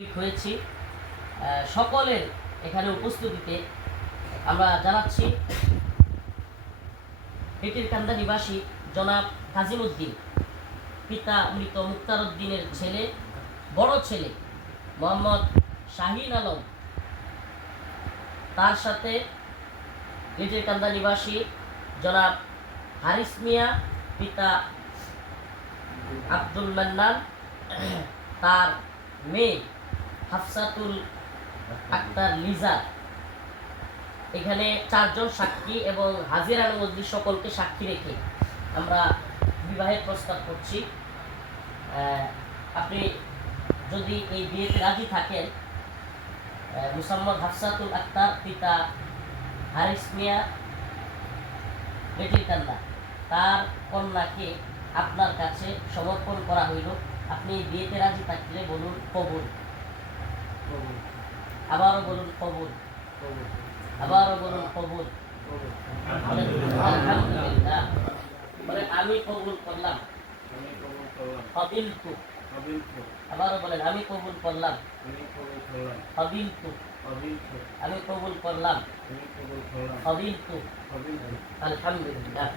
হয়েছি সকলের এখানে উপস্থিতিতে আমরা জানাচ্ছি পেটিরকান্দা নিবাসী জনাব কাজিমউদ্দিন পিতা মৃত মুক্তার উদ্দিনের ছেলে বড় ছেলে মোহাম্মদ শাহিন আলম, তার সাথে পেটিরকান্দা নিবাসী জনাব হারিস মিয়া পিতা আব্দুল মান্নান, তার মেয়ে হাফসাতুল আক্তার লিজা, এখানে 4 জন সাক্ষী এবং হাজির আলমদ্দি সকলকে সাক্ষী রেখে আমরা বিবাহের প্রস্তাব করছি। আপনি যদি এই বিয়েতে রাজি থাকেন, মুসাম্মদ হাফসাতুল আক্তার পিতা হারিস মিয়া পেটিরকান্দা, তার কন্যাকে আপনার কাছে সমর্পণ করা হইল। আপনি বিয়েতে রাজি থাকলে বলুন কবুল। আবারও বলুন কবুল। আবারও বলুন কবুল। আলহামদুলিল্লাহ। বলে আমি কবুল করলাম। কবিলতু। আবারও বলেন আমি কবুল করলাম। কবিলতু। আমি কবুল করলাম। কবিলতু। আলহামদুলিল্লাহ।